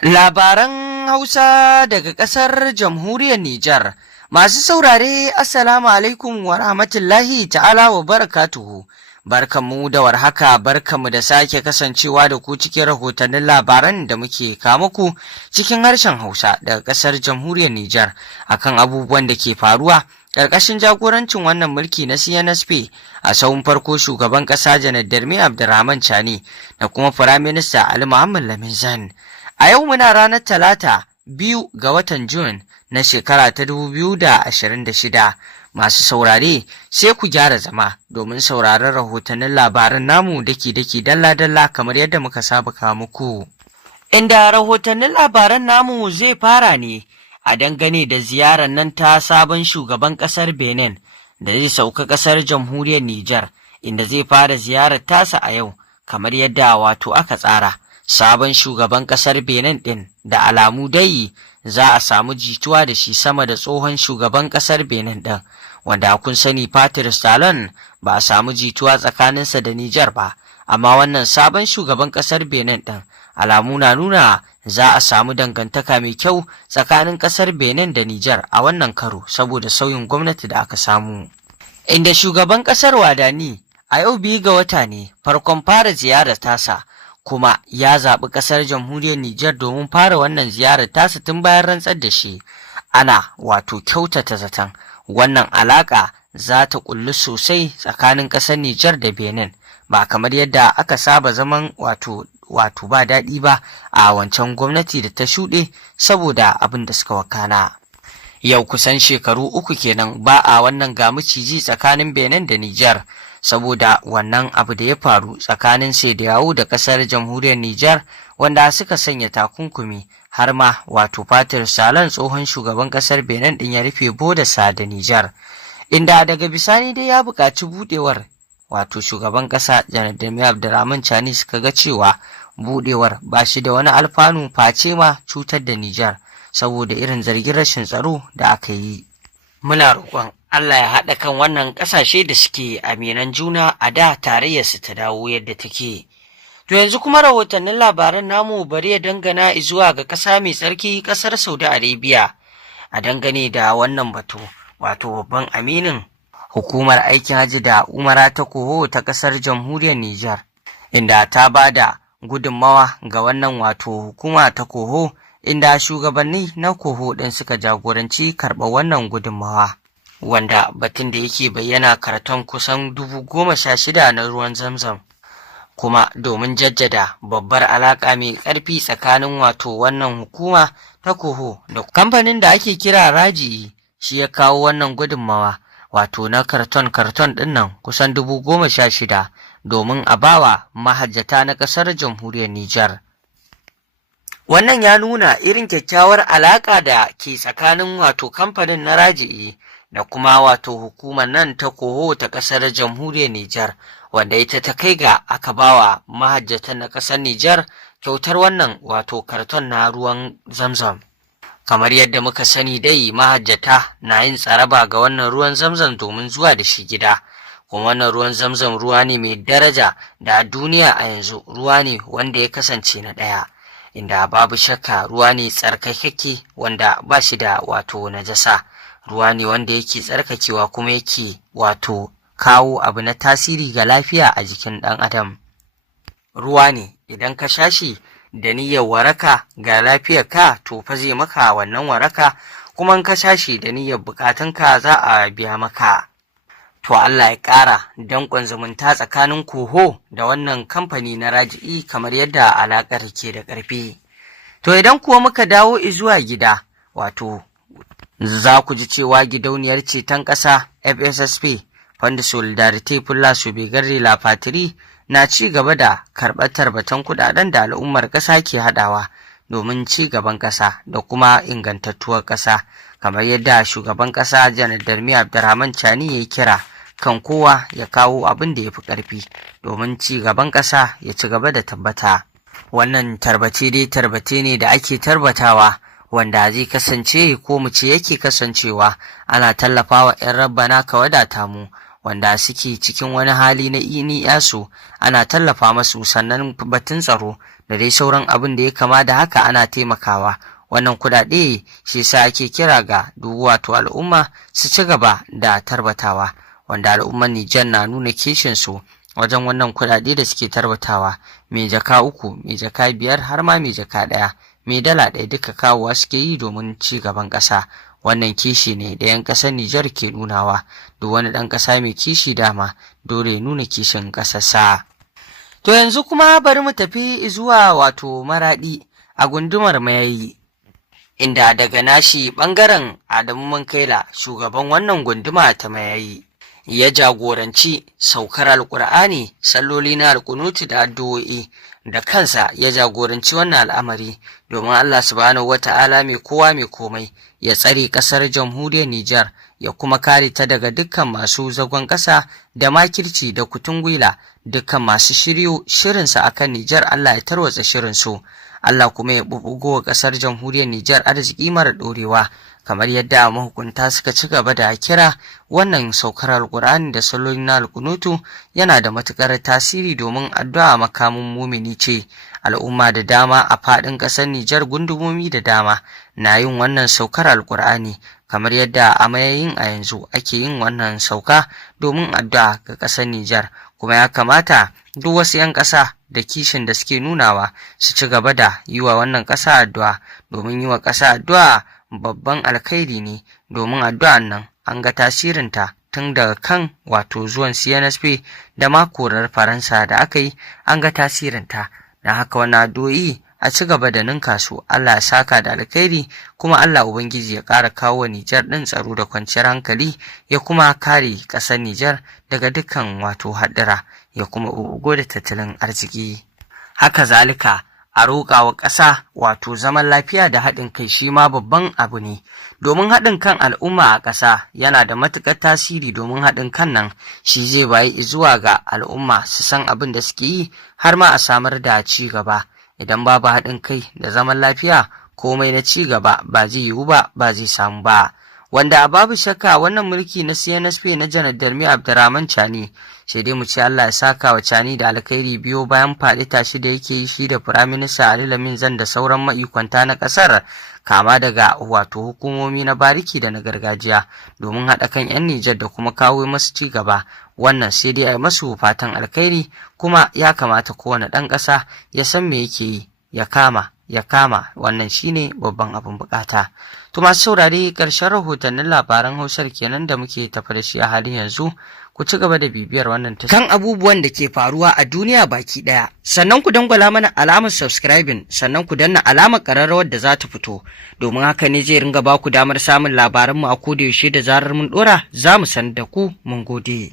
Labaran Hausa daga ƙasar Jamhuriyar Nijar. Masu saurare, Assalamu alaikum wa rahmatullahi ta'ala wa barakatuhu. Barkanmu da warhaka, barkanmu da sake kasancewa da ku cikin rahotannin labaran da muke muku cikin harshen Hausa daga ƙasar Jamhuriyar Nijar akan abubuwan da ke faruwa ƙarƙashin jagorancin wannan mulki na CNSP a sahun farko shugaban ƙasa Janar Darmi Abdurrahman Chani da kuma Firaminista Ali Muhammad Lamin Zan. A yau muna ranar Talata 2 ga watan Jun na shekara ta 2026. Masu saurare sai ku gyara zama domin sauraron rahotannin labaran namu daki-daki dalla-dalla kamar yadda muka saba kawo muku. Inda rahotannin labaran namu zai fara ne a dangane da ziyarar nan ta sabon shugaban ƙasar Benin da zai sauka ƙasar Jamhuriyar Nijar, inda zai fara ziyarar tasa a yau kamar yadda wato aka tsara. Sabon shugaban ƙasar Benin ɗin da alamu dai za a samu jituwa da shi sama da tsohon shugaban ƙasar Benin ɗin, wanda kun sani Patrice Talon ba a samu jituwa tsakaninsa da Nijar ba, amma wannan sabon shugaban ƙasar Benin ɗin alamu na nuna za a samu dangantaka mai kyau tsakanin ƙasar Benin da Nijar a wannan karo saboda sauyin gwamnati da aka samu. Inda shugaban ƙasar Wadani a yau 2 ga wata ne farkon fara ziyarar tasa, kuma ya zaɓi ƙasar Jamhuriyar Nijar domin fara wannan ziyarar tasa tun bayan rantsar da shi. Ana wato kyautata zaton wannan alaƙa za ta ƙulli sosai tsakanin ƙasar Nijar da Benin, ba kamar yadda aka saba zaman wato ba daɗi ba a wancan gwamnati da ta shuɗe saboda abin da suka wakana. Yau kusan shekaru 3 kenan ba a wannan gamiciji tsakanin Benin da Nijar, saboda wannan abu da ya faru tsakanin Sediyawo da ƙasar Jamhuriyar Nijar, wanda suka sanya takunkumi har ma wato Patrice Talon tsohon shugaban ƙasar Benin ɗin ya rufe bodarsa da Nijar, inda daga bisani dai ya buƙaci buɗewar wato shugaban ƙasa Janar Darmi Abdurrahman Chani suka ga cewa buɗewar ba shi da wani alfanu face ma cutar da Nijar saboda irin zargin rashin tsaro da aka yi. Muna roƙon Allah ya haɗa kan wannan ƙasashe da suke aminan juna a da tarayyarsu ta dawo yadda take. To yanzu kuma rahotannin labaran namu bari ya dangana zuwa ga ƙasa mai tsarki ƙasar Saudi Arabia a dangane da wannan batu, wato babban aminin hukumar aikin hajji da umara ta Koho ta ƙasar Jamhuriyar Nijar, inda ta ba da gudunmawa ga wannan wato hukuma ta Koho, inda shugabanni na Koho ɗin suka jagoranci karɓar wannan gudunmawa, wanda batun da yake bayyana karton kusan 16,000 na ruwan Zamzam, kuma domin jaddada babbar alaƙa mai ƙarfi tsakanin wato wannan hukuma ta Koho da kamfanin da ake kira Raji'i, shi ya kawo wannan gudunmawa wato na karton ɗin nan kusan 16,000 domin a bawa mahajjata na ƙasar Jamhuriyar Nijar. Wannan ya nuna irin kyakkyawar alaƙa da ke tsakanin wato kamfanin na Raji'i da kuma wato hukumar nan ta Koho ta ƙasar Jamhuriyar Nijar, wanda ita ta kai ga aka bawa mahajjatan na ƙasar Nijar kyautar wannan wato karton na ruwan Zamzam. Kamar yadda muka sani dai mahajjata na yin tsaraba ga wannan ruwan Zamzam domin zuwa da shi gida, kuma wannan ruwan Zamzam ruwa ne mai daraja da a duniya a yanzu ruwa ne wanda ya kasance na ɗaya, inda babu shakka ruwa ne tsarkakakke wanda ba shi da wato najasa, ruwa ne wanda yake tsarkakewa kuma yake wato kawo abu na tasiri ga lafiya a jikin ɗan adam. Ruwa ne idan ka sha shi da niyyar waraka ga lafiyarka to fa zai maka wannan waraka, kuma in ka sha shi da niyyar bukatunka za a biya maka. To Allah ya ƙara danƙon zumunta tsakanin Koho da wannan kamfani na Raji'i kamar yadda alaƙar ke da ƙarfi. To idan kuwa muka dawo zuwa gida, wato za ku ji cewa gidauniyar ceton ƙasa FSSP Fund Solidarity pour la Sauvegarde la Patrie na ci gaba da karɓar tarbatan kuɗaɗen da al'ummar ƙasa ke haɗawa domin ci gaban ƙasa da kuma ingantattuwar ƙasa, kamar yadda shugaban ƙasa Janar Darmi Abdurrahman Chani ya yi kira kan kowa ya kawo abin da ya fi ƙarfi domin ci gaban ƙasa ya ci gaba da tabbata. Wannan tarbace dai tarbace ne da ake tarbatawa wanda zai kasance ko mu ce yake kasancewa ana tallafawa 'yan rabbana ka wadata mu wanda suke cikin wani hali na ini yasu, ana tallafa masu. Sannan batun tsaro da dai sauran abin da ya kama da haka ana taimakawa. Wannan kuɗaɗe shi sa ake kira ga duk wato al'umma su ci gaba da tarbatawa, wanda al'ummar Nijar na nuna kishin su wajen wannan kuɗaɗe da suke tarbatawa. Mai jaka 3, mai jaka 5 har ma mai jaka 1, mai dala 1 duka kawowa suke yi domin ci gaban ƙasa. Wannan kishi ne da 'yan ƙasar Nijar ke nunawa. Duk wani ɗan ƙasa mai kishi dama dole ya nuna kishin ƙasarsa. To yanzu kuma bari mu tafi zuwa wato Maraɗi a gundumar Mayayi, inda daga nashi ɓangaren Adamu Mankaila, shugaban wannan gunduma ta Mayayi, ya jagoranci saukar Alƙur'ani, salloli na alƙunuti da addu'o'i da kansa ya jagoranci wannan al'amari domin Allah subhanahu wata'ala mai kowa mai komai ya tsare ƙasar jamhuriyar Nijar, ya kuma kare ta daga dukkan masu zagon ƙasa da makirci da kutungwila, dukkan masu shirinsa akan Nijar Allah ya tarwatsa shirinsu. Allah kuma ya bubugo wa ƙasar jamhuriyar Nijar arziki mara ɗorewa, kamar yadda mahukunta suka ci gaba da kira. Wannan saukar Alƙur'ani da sallolin na alƙunutu yana da matuƙar tasiri domin addu'a makamin mumini ce. Al'umma da dama a faɗin ƙasar Nijar, gundumomi da dama na yin wannan saukar Alƙur'ani, kamar yadda a Mayayin a yanzu ake yin wannan sauka domin addu'a ga ƙasar Nijar. Kuma ya kamata duk wasu 'yan ƙasa da kishin da suke nunawa su ci gaba da yi wa wannan ƙasa addu'a, domin yi wa ƙasa addu'a babban alkhairi ne, domin addu'an nan an ga tasirinta tun daga kan wato zuwan CNSP da ma korar Faransa da aka yi, an ga tasirinta. Don haka wannan addu'o'i a ci gaba da ninka su. Allah ya saka da alkhairi, kuma Allah Ubangiji ya ƙara kawo wa Nijar ɗin tsaro da kwanciyar hankali, ya kuma kare ƙasar Nijar daga dukkan wato haɗura, ya kuma ugo da tattalin arziki. Haka zalika a roƙa wa ƙasa wato zaman lafiya da haɗin kai, shi ma babban abu ne, domin haɗin kan al'umma a ƙasa yana da matuƙar tasiri, domin haɗin kan nan shi zai bayi zuwa ga al'umma su san abin da suke yi, har ma a samar da ci gaba. Idan babu haɗin kai da zaman lafiya, komai na ci gaba ba zai yiwu ba, ba zai samu ba. Wanda babu shakka wannan mulki na CNSP na Janar Darmi Abdurrahman Chani, sai dai mu ce Allah ya saka wa Chani da alkhairi, biyo bayan faɗi tashi da yake yi shi da Firaminista Ali Lamin Zan da sauran ma'ikwanta na ƙasar, kama daga wato hukumomi na bariki da na gargajiya, domin haɗa kan 'yan Nijar da kuma kawo masu ci gaba. Wannan sai dai a yi masu fatan alkhairi, kuma ya kamata kowane ɗan ƙasa ya san me yake yi, ya kama, wannan shine babban abin bukata. To masu saurare, ƙarshen rahotannin labaran Hausar kenan da muke tafa da shi a halin yanzu. Ku ci gaba da bibiyar wannan tasha kan abubuwan da ke faruwa a duniya baki ɗaya. Sannan ku dangwala mana alamar subscribing, sannan ku danna alamar ƙararrawar da za ta fito, domin haka ne zai ringa ba ku damar samun labaranmu a koda yaushe da zarar mun ɗora za mu sanar da ku. Mun gode.